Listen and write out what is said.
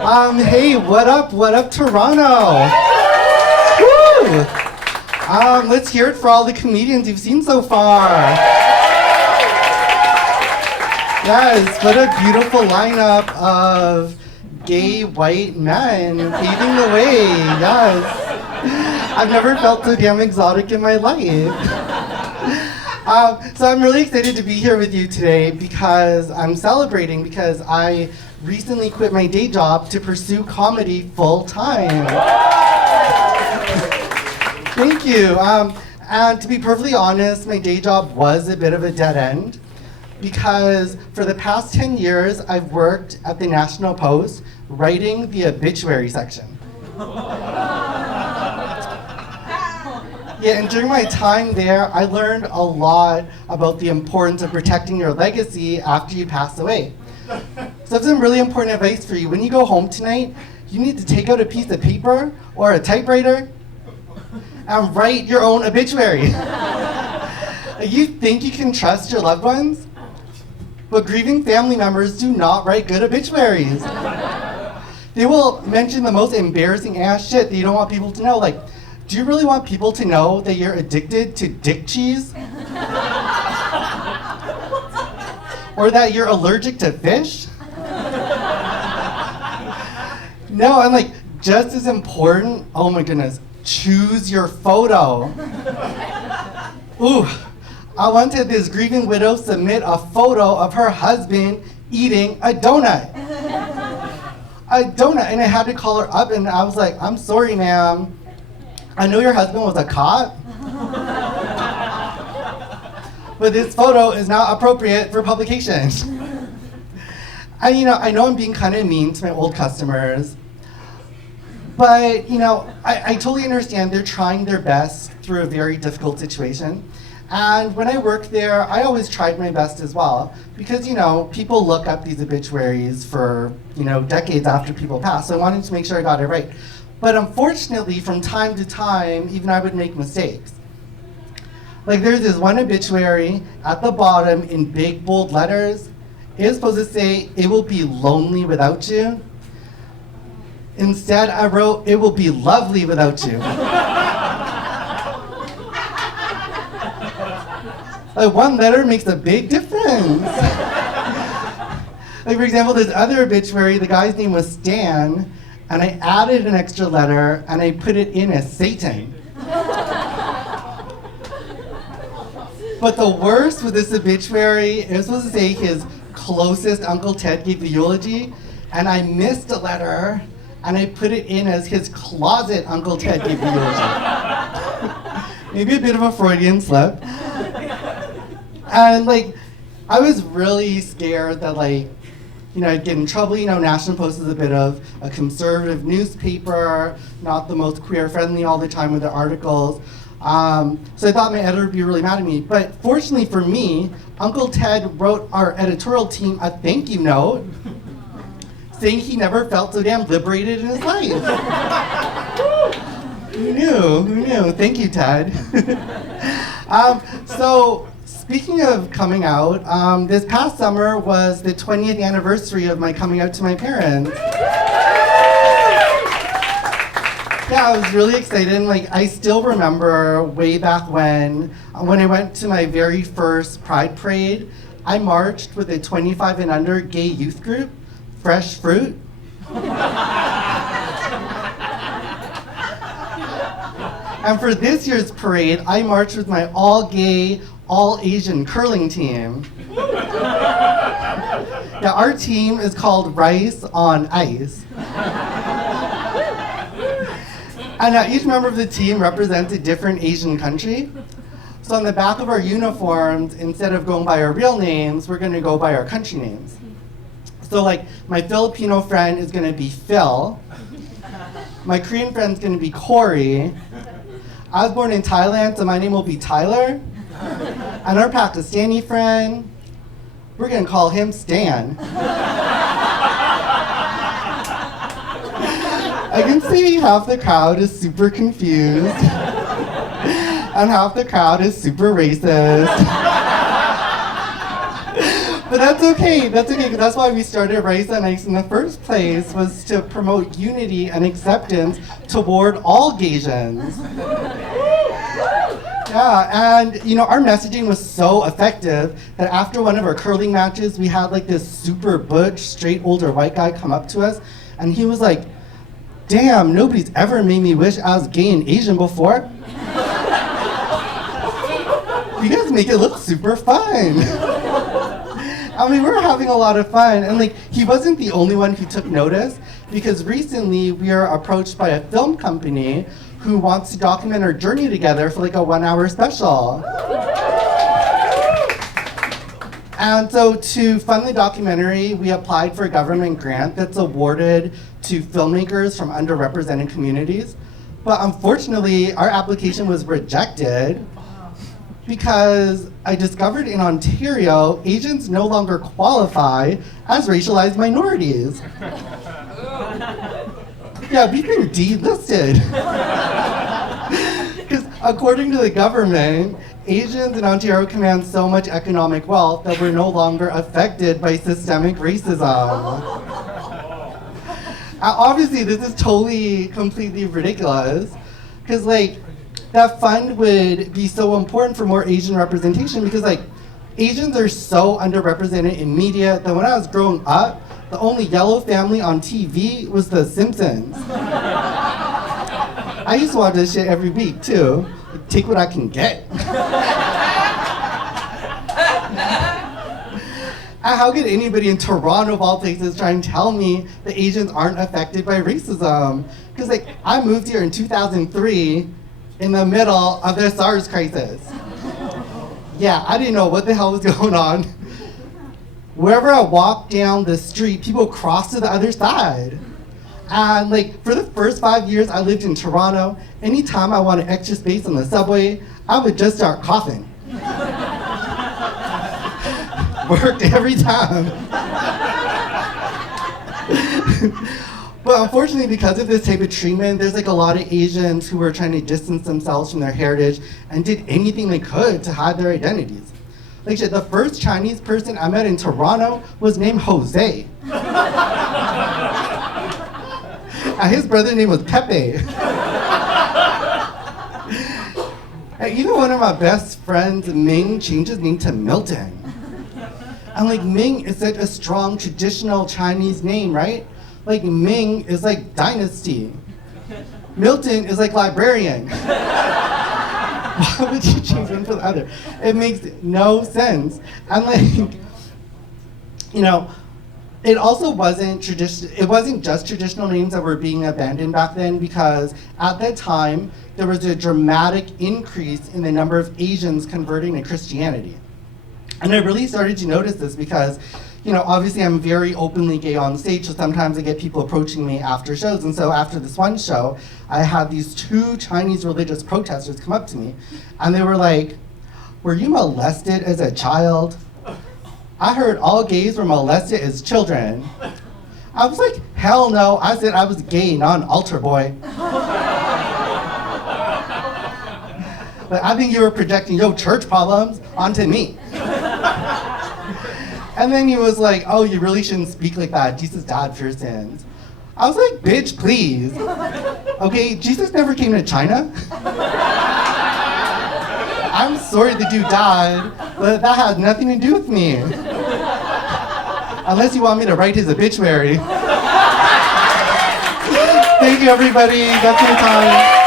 Hey, what up, Toronto? Woo! Let's hear it for all the comedians you've seen so far. Yes, what a beautiful lineup of gay white men paving the way, yes. I've never felt so damn exotic in my life. So I'm really excited to be here with you today because I'm celebrating because I recently quit my day job to pursue comedy full time. Thank you. And to be perfectly honest, my day job was a bit of a dead end because for the past 10 years, I've worked at the National Post writing the obituary section. Yeah, and during my time there, I learned a lot about the importance of protecting your legacy after you pass away. So I have some really important advice for you. When you go home tonight, you need to take out a piece of paper or a typewriter and write your own obituary. You think you can trust your loved ones? But grieving family members do not write good obituaries. They will mention the most embarrassing ass shit that you don't want people to know. Like, do you really want people to know that you're addicted to dick cheese? Or that you're allergic to fish? No, and like, just as important, oh my goodness, choose your photo. Ooh, I once had this grieving widow submit a photo of her husband eating a donut. And I had to call her up and I was like, I'm sorry, ma'am. I know your husband was a cop, but this photo is not appropriate for publication. And I know I'm being kind of mean to my old customers, but I totally understand they're trying their best through a very difficult situation. And when I worked there, I always tried my best as well, because people look up these obituaries for decades after people pass, so I wanted to make sure I got it right. But unfortunately, from time to time, even I would make mistakes. Like there's this one obituary at the bottom in big bold letters. It was supposed to say, "It will be lonely without you." Instead, I wrote, "It will be lovely without you." Like one letter makes a big difference. Like for example, this other obituary, the guy's name was Stan, and I added an extra letter and I put it in as Satan. But the worst with this obituary, it was supposed to say his closest Uncle Ted gave the eulogy, and I missed a letter and I put it in as his closet Uncle Ted gave the eulogy. Maybe a bit of a Freudian slip. And I was really scared that I'd get in trouble. National Post is a bit of a conservative newspaper, not the most queer-friendly all the time with their articles. So I thought my editor would be really mad at me. But fortunately for me, Uncle Ted wrote our editorial team a thank you note saying he never felt so damn liberated in his life. Who knew? Thank you, Ted. So speaking of coming out, this past summer was the 20th anniversary of my coming out to my parents. Yeah, I was really excited, and I still remember way back when I went to my very first Pride Parade, I marched with a 25 and under gay youth group, Fresh Fruit. And for this year's parade, I marched with my all-gay, all-Asian curling team. Yeah, our team is called Rice on Ice. And each member of the team represents a different Asian country. So on the back of our uniforms, instead of going by our real names, we're going to go by our country names. So my Filipino friend is going to be Phil. My Korean friend's going to be Corey. I was born in Thailand, so my name will be Tyler. And our Pakistani friend, we're going to call him Stan. I can see half the crowd is super confused, and half the crowd is super racist. But that's okay, because that's why we started Rice and Ice in the first place, was to promote unity and acceptance toward all Gaysians. Yeah, and our messaging was so effective that after one of our curling matches, we had like this super butch, straight older white guy come up to us, and he was like, "Damn, nobody's ever made me wish I was gay and Asian before. You guys make it look super fun." I mean, we were having a lot of fun, and like he wasn't the only one who took notice, because recently we are approached by a film company who wants to document our journey together for like a 1-hour special. And so to fund the documentary, we applied for a government grant that's awarded to filmmakers from underrepresented communities. But unfortunately, our application was rejected because I discovered in Ontario, Asians no longer qualify as racialized minorities. Yeah, we've been delisted. Because according to the government, Asians in Ontario command so much economic wealth that we're no longer affected by systemic racism. Obviously, this is totally, completely ridiculous. Because like, that fund would be so important for more Asian representation, because like, Asians are so underrepresented in media that when I was growing up, the only yellow family on TV was The Simpsons. I used to watch this shit every week too. Take what I can get. And how could anybody in Toronto, of all places, try and tell me that Asians aren't affected by racism? Because like, I moved here in 2003 in the middle of the SARS crisis. Yeah, I didn't know what the hell was going on. Wherever I walked down the street, people crossed to the other side. And like, for the first 5 years I lived in Toronto, anytime I wanted extra space on the subway, I would just start coughing. Worked every time. But unfortunately, because of this type of treatment, there's like a lot of Asians who were trying to distance themselves from their heritage and did anything they could to hide their identities. Like shit, the first Chinese person I met in Toronto was named Jose. And his brother's name was Pepe. And even one of my best friends, Ming, changed his name to Milton. And like, Ming is such a strong traditional Chinese name, right? Like, Ming is like dynasty. Milton is like librarian. Why would you change one for the other? It makes no sense. And like, it also wasn't it wasn't just traditional names that were being abandoned back then, because at that time, there was a dramatic increase in the number of Asians converting to Christianity. And I really started to notice this because, obviously I'm very openly gay on stage, so sometimes I get people approaching me after shows. And so after this one show, I had these 2 Chinese religious protesters come up to me, and they were like, "Were you molested as a child?" I heard all gays were molested as children. I was like, hell no, I said I was gay, not an altar boy. But I think you were projecting your church problems onto me. And then he was like, "Oh, you really shouldn't speak like that. Jesus died for your sins." I was like, "Bitch, please. Okay, Jesus never came to China." I'm sorry the dude died, but that has nothing to do with me. Unless you want me to write his obituary. Thank you, everybody. That's my time.